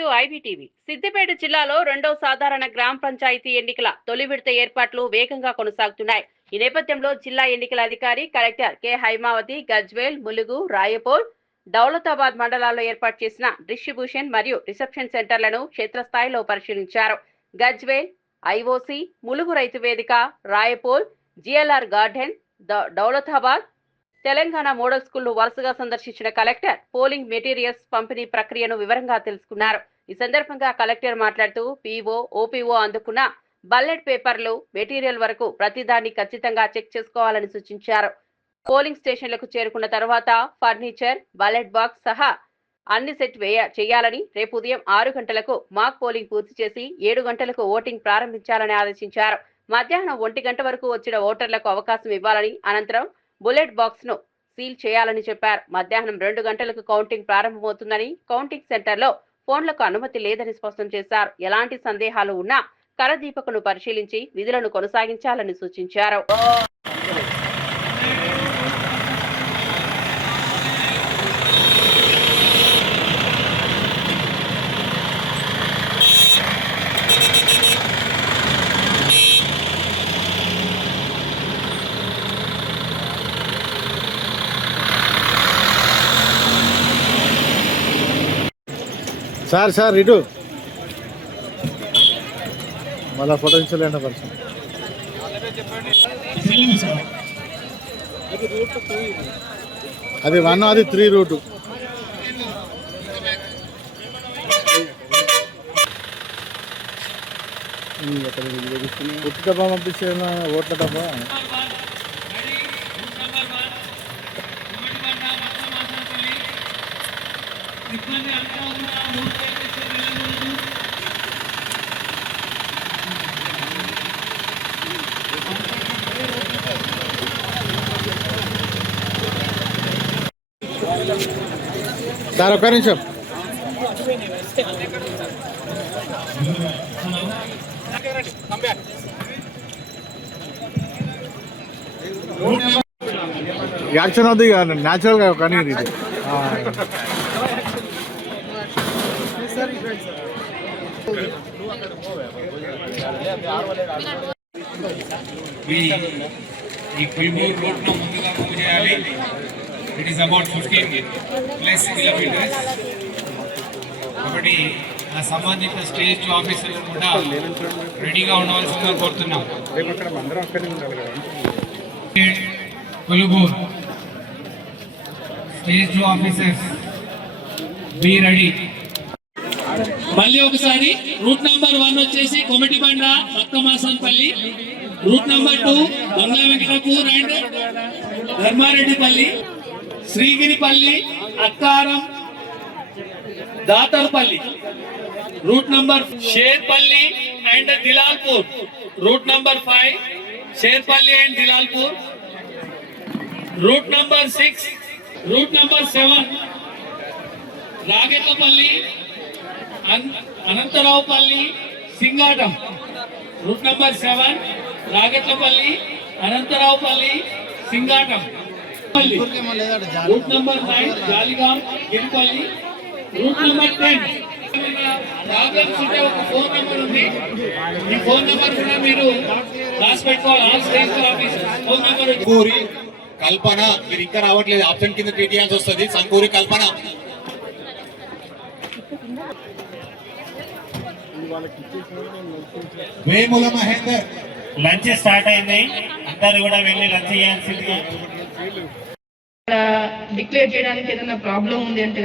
To IBTV. Siddipet జిల్లాలో రెండో సాధారణ గ్రామ పంచాయతీ ఎన్నికల తొలి విడత ఏర్పాట్లు వేగంగా కొనసాగుతున్నాయి. ఈ నేపథ్యంలో జిల్లా ఎన్నికల అధికారి కలెక్టర్ కె హైమావతి గజ్వేల్, ములుగు, రాయపూర్, దౌలతాబాద్ మండలాల్లో ఏర్పాటు చేసిన డిస్ట్రిబ్యూషన్ మరియు రిసెప్షన్ సెంటర్లను క్షేత్రస్థాయిలో పరిశీలించారు. గజ్వేల్ ఐఓసి, ములుగు రైతు వేదిక, Rayapur GLR garden, Daulatabad Telangana model school వరుసగా సందర్శించిన కలెక్టర్ పోలింగ్ మెటీరియల్స్ పంపిణీ ప్రక్రియను వివరంగా తెలుసుకున్నారు. ఈ సందర్భంగా కలెక్టర్ మాట్లాడుతూ పీఓ, ఓపీఓ అందుకున్న బల్లెట్ పేపర్లు, మెటీరియల్ వరకు ప్రతిదాన్ని ఖచ్చితంగా చెక్ చేసుకోవాలని సూచించారు. పోలింగ్ స్టేషన్లకు చేరుకున్న తర్వాత ఫర్నిచర్, బల్లెట్ బాక్స్ సహా అన్ని సెట్ చేయాలని, రేపు ఉదయం 6 గంటలకు మాక్ పోలింగ్ పూర్తి చేసి 7 గంటలకు ఓటింగ్ ప్రారంభించాలని ఆదేశించారు. మధ్యాహ్నం 1 గంట వరకు వచ్చిన ఓటర్లకు అవకాశం ఇవ్వాలని, అనంతరం బుల్లెట్ బాక్స్ ను సీల్ చేయాలని చెప్పారు. మధ్యాహ్నం 2 గంటలకు కౌంటింగ్ ప్రారంభమవుతుందని, కౌంటింగ్ సెంటర్లో ఫోన్లకు అనుమతి లేదని స్పష్టం చేశారు. ఎలాంటి సందేహాలు ఉన్నా కరదీపకును పరిశీలించి విధులను కొనసాగించాలని సూచించారు. సార్ ఇటు మళ్ళా ఫోటో ఇచ్చలేండి పర్సన్. అది 1, అది 3 రూటు. ఉత్తి డబ్బా పంపించే ఓట్ల డబ్బా. సార్ ఒక్క నిమిషం. యాక్షన్ అవుతుంది కదా న్యాచురల్గా కానీ ఇది ఈ కుల్బూర్ రూట్ను ముందుగా మూవ్ చేయాలి. It is about 15+ kilometres. కాబట్టి ఆ సంబంధిత స్టేజ్ ఆఫీసర్లు కూడా రెడీగా ఉండవలసిందిగా కోరుతున్నాం. కుల్బూర్ స్టేజ్ ఆఫీసర్స్ బి రెడీ. మళ్ళీ ఒకసారి రూట్ నంబర్ 1 వచ్చేసి Komatibanda Bhaktamasampalli, route number 2 Bangla Venkatapur and Dharmareddipalli, Srigiripalli, Akkaram, Datarpalli, route number Sherpalli and Dilalpur, route number 5 Sherpalli and Dilalpur, route number 6, route number 7 Ragetlapalli, Anantharaopalli, Singatam, route number 7 Ragatlapalli, Anantharaopalli, Singatam, route number 9 జాలిగాం, Giripalli, route number 10. Problems ఉంటే ఒక ఫోన్ నెంబర్ ఉంది, ఈ ఫోన్ నెంబర్ కూడా మీరు రాసి పెట్టుకోవాలి. All stage officer phone number. Sankuri Kalpana, మీరు ఇంకా రావట్లేదు, ఆప్షన్ కింద ట్రీట్ చేయాల్సి వస్తుంది. సంకూరి కల్పన, వేముల మహేందర్. లంచ్ స్టార్ట్ అయింది, అందరు కూడా వెళ్ళి లంచ్ చేయాల్సింది. డిక్లేర్ చేయడానికి ఏదైనా ప్రాబ్లం ఉంది అంటే